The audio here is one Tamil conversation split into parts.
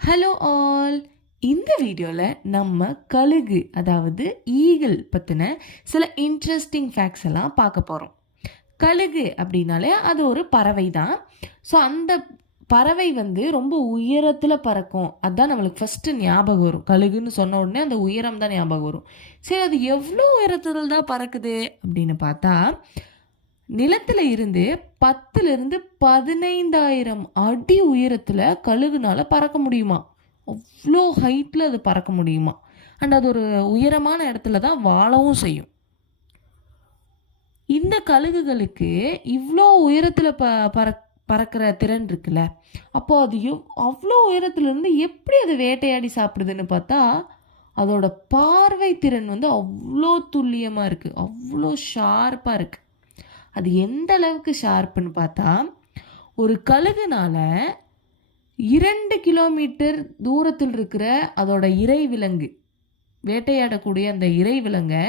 Hello all. இந்த வீடியோவில் நம்ம கழுகு அதாவது ஈகிள் பற்றின சில இன்ட்ரெஸ்டிங் ஃபேக்ட்ஸ் எல்லாம் பார்க்க போகிறோம். கழுகு அப்படின்னாலே அது ஒரு பறவை தான். ஸோ அந்த பறவை ரொம்ப உயரத்தில் பறக்கும். அதுதான் நம்மளுக்கு ஃபஸ்ட்டு ஞாபகம் வரும். கழுகுன்னு சொன்ன உடனே அந்த உயரம் தான் ஞாபகம் வரும். சரி, அது எவ்வளோ உயரத்தில் தான் பறக்குது அப்படின்னு பார்த்தா, நிலத்தில் இருந்து 10லிருந்து 15,000 அடி உயரத்தில் கழுகுனால பறக்க முடியுமா. அவ்வளோ ஹைட்டில் அது பறக்க முடியுமா. அண்ட் அது ஒரு உயரமான இடத்துல தான் வாழவும் செய்யும். இந்த கழுகுகளுக்கு இவ்வளோ உயரத்தில் பறக்கிற திறன் இருக்குல்ல, அப்போது அது அவ்வளோ உயரத்துலேருந்து எப்படி அது வேட்டையாடி சாப்பிடுதுன்னு பார்த்தா, அதோட பார்வை திறன் அவ்வளோ துல்லியமாக இருக்குது, அவ்வளோ ஷார்ப்பாக இருக்குது. அது எந்த அளவுக்கு ஷார்ப்புன்னு பார்த்தா, ஒரு கழுகுனால 2 கிலோமீட்டர் தூரத்தில் இருக்கிற அதோட இறை விலங்கு, வேட்டையாடக்கூடிய அந்த இறை விலங்கை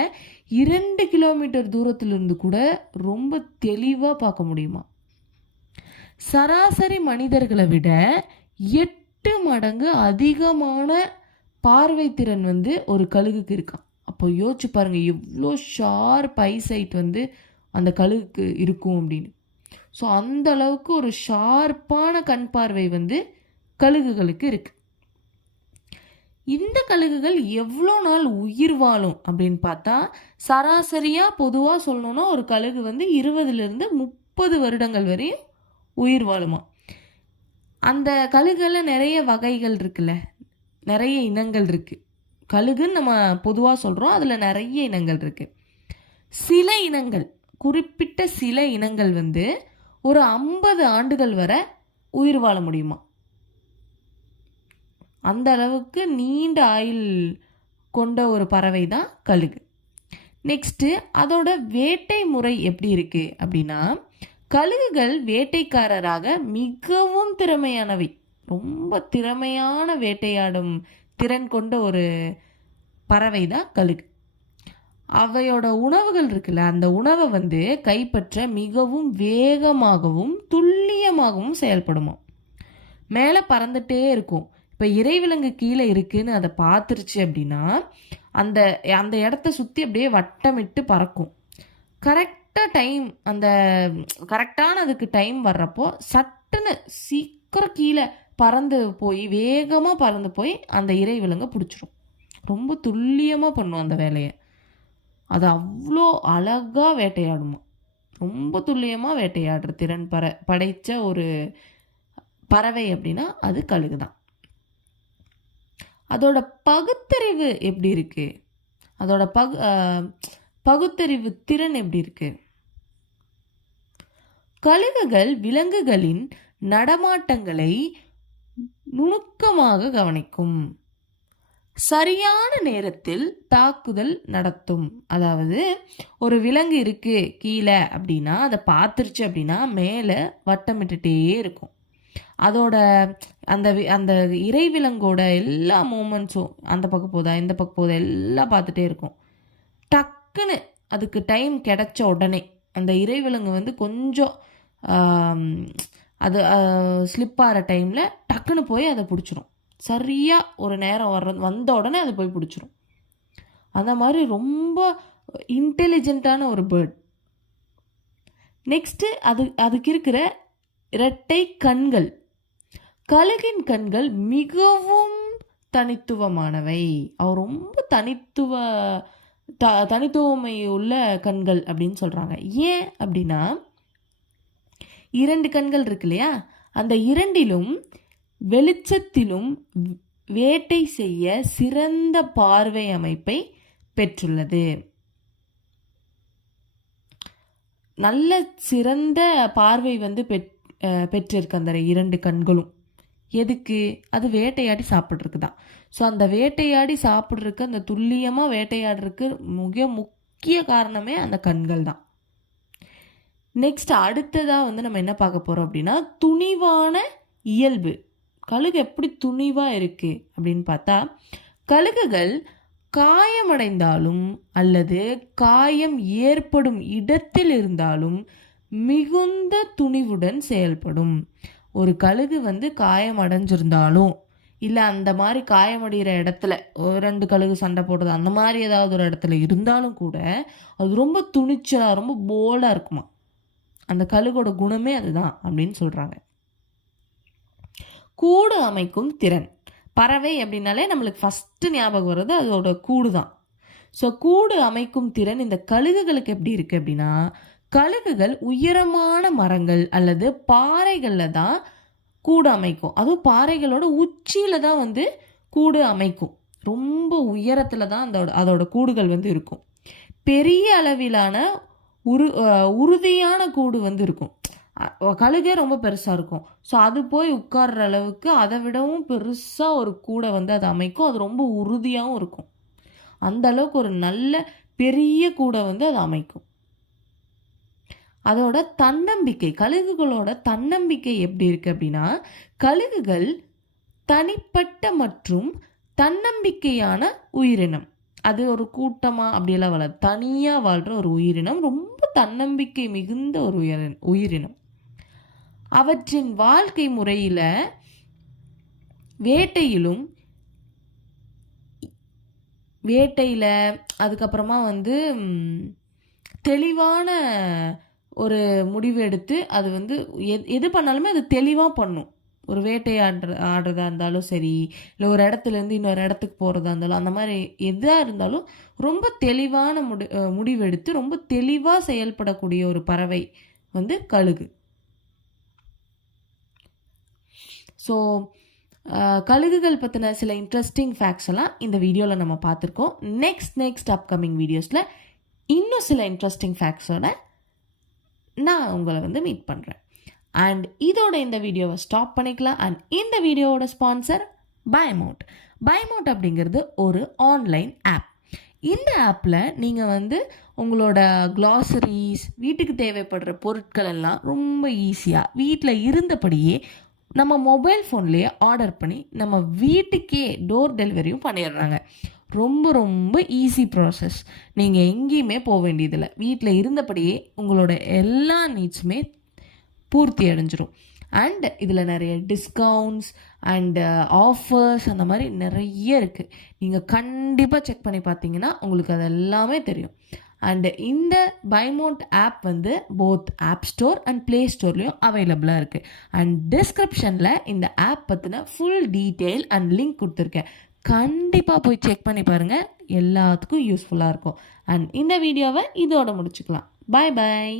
2 கிலோமீட்டர் தூரத்திலிருந்து கூட ரொம்ப தெளிவாக பார்க்க முடியுமா. சராசரி மனிதர்களை விட 8 மடங்கு அதிகமான பார்வை திறன் ஒரு கழுகுக்கு இருக்கான். அப்போ யோசிச்சு பாருங்க, எவ்வளோ ஷார்ப் ஐசைட் அந்த கழுகுக்கு இருக்கும் அப்படின்னு. ஸோ அந்த அளவுக்கு ஒரு ஷார்ப்பான கண் பார்வை கழுகுகளுக்கு இருக்கு. இந்த கழுகுகள் எவ்வளோ நாள் உயிர் வாழும் அப்படின்னு பார்த்தா, சராசரியாக பொதுவாக சொல்லணும்னா ஒரு கழுகு 20லிருந்து 30 வருடங்கள் வரையும் உயிர் வாழுமா. அந்த கழுகுகளில் நிறைய வகைகள் இருக்குல்ல, நிறைய இனங்கள் இருக்குது. கழுகுன்னு நம்ம பொதுவாக சொல்கிறோம், அதில் நிறைய இனங்கள் இருக்குது. சில இனங்கள், குறிப்பிட்ட சில இனங்கள் ஒரு 50 ஆண்டுகள் வரை உயிர் வாழ முடியுமா. அந்த அளவுக்கு நீண்ட ஆயுள் கொண்ட ஒரு பறவை தான் கழுகு. நெக்ஸ்ட்டு, அதோட வேட்டை முறை எப்படி இருக்குது அப்படின்னா, கழுகுகள் வேட்டைக்காரராக மிகவும் திறமையானவை. ரொம்ப திறமையான வேட்டையாடும் திறன் கொண்ட ஒரு பறவை தான் கழுகு. அவையோட உணவுகள் இருக்குல்ல, அந்த உணவை கைப்பற்ற மிகவும் வேகமாகவும் துல்லியமாகவும் செயல்படுமா. மேலே பறந்துட்டே இருக்கும். இப்போ இறைவிலங்கு கீழே இருக்குன்னு அதை பார்த்துருச்சு அப்படின்னா, அந்த அந்த இடத்த சுற்றி அப்படியே வட்டமிட்டு பறக்கும். கரெக்டாக டைம், அந்த கரெக்டான அதுக்கு டைம் வர்றப்போ சட்டுன்னு சீக்கிரம் கீழே பறந்து போய், வேகமாக பறந்து போய் அந்த இறைவிலங்கை பிடிச்சிரும். ரொம்ப துல்லியமாக பண்ணும் அந்த வேலையை. அது அவ்வளோ அழகாக வேட்டையாடுமா. ரொம்ப துல்லியமாக வேட்டையாடுற திறன் படைத்த ஒரு பறவை அப்படின்னா அது கழுகு தான். அதோட பகுத்தறிவு எப்படி இருக்குது, அதோட பகுத்தறிவு திறன் எப்படி இருக்குது. கழுகுகள் விலங்குகளின் நடமாட்டங்களை நுணுக்கமாக கவனிக்கும். சரியான நேரத்தில் தாக்குதல் நடத்தும். அதாவது ஒரு விலங்கு இருக்குது கீழே அப்படின்னா, அதை பார்த்துருச்சு அப்படின்னா மேலே வட்டமிட்டுட்டே இருக்கும். அதோட அந்த அந்த இறைவிலங்கோட எல்லா மூமெண்ட்ஸும், அந்த பக்கம் போதா இந்த பக்கம் போதா எல்லாம் பார்த்துட்டே இருக்கும். டக்குன்னு அதுக்கு டைம் கிடைச்ச உடனே அந்த இறைவிலங்கு கொஞ்சம் அது ஸ்லிப் ஆகிற டைமில் டக்குன்னு போய் அதை பிடிச்சிரும். சரியாக ஒரு நேரம் வந்த உடனே அதை போய் பிடிச்சிரும். அந்த மாதிரி ரொம்ப இன்டெலிஜென்ட்டான ஒரு பேர்ட். நெக்ஸ்ட்டு, அதுக்கு இருக்கிற இரட்டை கண்கள். கழுகின் கண்கள் மிகவும் தனித்துவமானவை. அவர் ரொம்ப தனித்துவமை உள்ள கண்கள் அப்படின்னு சொல்கிறாங்க. ஏன் அப்படின்னா, 2 கண்கள் இருக்கு இல்லையா, அந்த 2லும் வெளிச்சத்திலும் வேட்டை செய்ய சிறந்த பார்வை அமைப்பை பெற்றுள்ளது. நல்ல சிறந்த பார்வை பெற்றிருக்கு அந்த 2 கண்களும். எதுக்கு? அது வேட்டையாடி சாப்பிட்றதுக்கு தான். ஸோ அந்த வேட்டையாடி சாப்பிட்றதுக்கு, அந்த துல்லியமாக வேட்டையாடுறதுக்கு மிக முக்கிய காரணமே அந்த கண்கள் தான். நெக்ஸ்ட், அடுத்ததாக நம்ம என்ன பார்க்க போகிறோம் அப்படின்னா, துணிவான இயல்பு. கழுகு எப்படி துணிவாக இருக்குது அப்படின்னு பார்த்தா, கழுகுகள் காயமடைந்தாலும் அல்லது காயம் ஏற்படும் இடத்தில் இருந்தாலும் மிகுந்த துணிவுடன் செயல்படும். ஒரு கழுகு காயம் அடைஞ்சிருந்தாலும் இல்லை அந்த மாதிரி காயமடைகிற இடத்துல ரெண்டு கழுகு சண்டை போடுறது அந்த மாதிரி ஏதாவது ஒரு இடத்துல இருந்தாலும் கூட அது ரொம்ப துணிச்சலாக ரொம்ப போல்டாக இருக்குமா. அந்த கழுகோட குணமே அதுதான் அப்படின்னு சொல்கிறாங்க. கூடு அமைக்கும் திறன். பறவை அப்படின்னாலே நம்மளுக்கு ஃபஸ்ட்டு ஞாபகம் வர்றது அதோட கூடு தான். ஸோ கூடு அமைக்கும் திறன் இந்த கழுகுகளுக்கு எப்படி இருக்குது அப்படின்னா, கழுகுகள் உயரமான மரங்கள் அல்லது பாறைகளில் தான் கூடு அமைக்கும். அதுவும் பாறைகளோட உச்சியில் தான் வந்து கூடு அமைக்கும். ரொம்ப உயரத்தில் தான் அதோட கூடுகள் வந்து இருக்கும். பெரிய அளவிலான உறுதியான கூடு வந்து இருக்கும். கழுகே ரொம்ப பெருசாக இருக்கும். ஸோ அது போய் உட்கார்ற அளவுக்கு அதை விடவும் பெருசாக ஒரு கூடை வந்து அது அமைக்கும். அது ரொம்ப உறுதியாகவும் இருக்கும். அந்த அளவுக்கு ஒரு நல்ல பெரிய கூடை வந்து அது அமைக்கும். அதோட தன்னம்பிக்கை, கழுகுகளோட தன்னம்பிக்கை எப்படி இருக்குது அப்படின்னா, கழுகுகள் தனிப்பட்ட மற்றும் தன்னம்பிக்கையான உயிரினம். அது ஒரு கூட்டமாக அப்படியெல்லாம் வளர தனியாக வாழ்கிற ஒரு உயிரினம். ரொம்ப தன்னம்பிக்கை மிகுந்த ஒரு உயிரினம். அவற்றின் வாழ்க்கை முறையில் வேட்டையில் அதுக்கப்புறமா வந்து தெளிவான ஒரு முடிவு எடுத்து அது வந்து எது பண்ணாலுமே அது தெளிவாக பண்ணும். ஒரு ஆடுறதா இருந்தாலும் சரி, இல்லை ஒரு இடத்துலேருந்து இன்னொரு இடத்துக்கு போகிறதா இருந்தாலும், அந்த மாதிரி எதாக இருந்தாலும் ரொம்ப தெளிவான முடிவெடுத்து ரொம்ப தெளிவாக செயல்படக்கூடிய ஒரு பறவை வந்து கழுகு. ஸோ கழுகுகள் பற்றின சில இன்ட்ரெஸ்டிங் ஃபேக்ட்ஸ் எல்லாம் இந்த வீடியோவில் நம்ம பார்த்துருக்கோம். நெக்ஸ்ட் அப்கமிங் வீடியோஸில் இன்னும் சில இன்ட்ரெஸ்டிங் ஃபேக்ட்ஸோட நான் உங்களை வந்து மீட் பண்ணுறேன். அண்ட் இதோட இந்த வீடியோவை ஸ்டாப் பண்ணிக்கலாம். அண்ட் இந்த வீடியோவோட ஸ்பான்சர் பைமவுண்ட் அப்படிங்கிறது ஒரு ஆன்லைன் ஆப். இந்த ஆப்பில் நீங்கள் வந்து உங்களோட க்ளாசரிஸ், வீட்டுக்கு தேவைப்படுற பொருட்கள் எல்லாம் ரொம்ப ஈஸியாக வீட்டில் இருந்தபடியே நம்ம மொபைல் ஃபோன்லேயே ஆர்டர் பண்ணி நம்ம வீட்டுக்கே டோர் டெலிவரியும் பண்ணிடுறாங்க. ரொம்ப ரொம்ப ஈஸி ப்ராசஸ். நீங்கள் எங்கேயுமே போக வேண்டியதில்லை. வீட்டில் இருந்தபடியே உங்களோட எல்லா நீட்ஸுமே பூர்த்தி அடைஞ்சிரும். அண்ட் இதில் நிறைய டிஸ்கவுண்ட்ஸ் அண்டு ஆஃபர்ஸ் அந்த மாதிரி நிறைய இருக்குது. நீங்கள் கண்டிப்பாக செக் பண்ணி பார்த்தீங்கன்னா உங்களுக்கு அது எல்லாமே தெரியும். அண்டு இந்த பைமவுண்ட் ஆப் வந்து both app store and play ஸ்டோர்லேயும் அவைலபிளாக இருக்குது. அண்ட் டிஸ்கிரிப்ஷனில் இந்த ஆப் பற்றின ஃபுல் டீட்டெயில் அண்ட் லிங்க் கொடுத்துருக்கேன். கண்டிப்பாக போய் செக் பண்ணி பாருங்கள். எல்லாத்துக்கும் யூஸ்ஃபுல்லாக இருக்கும். அண்ட் இந்த வீடியோவை இதோட முடிச்சுக்கலாம். பாய்.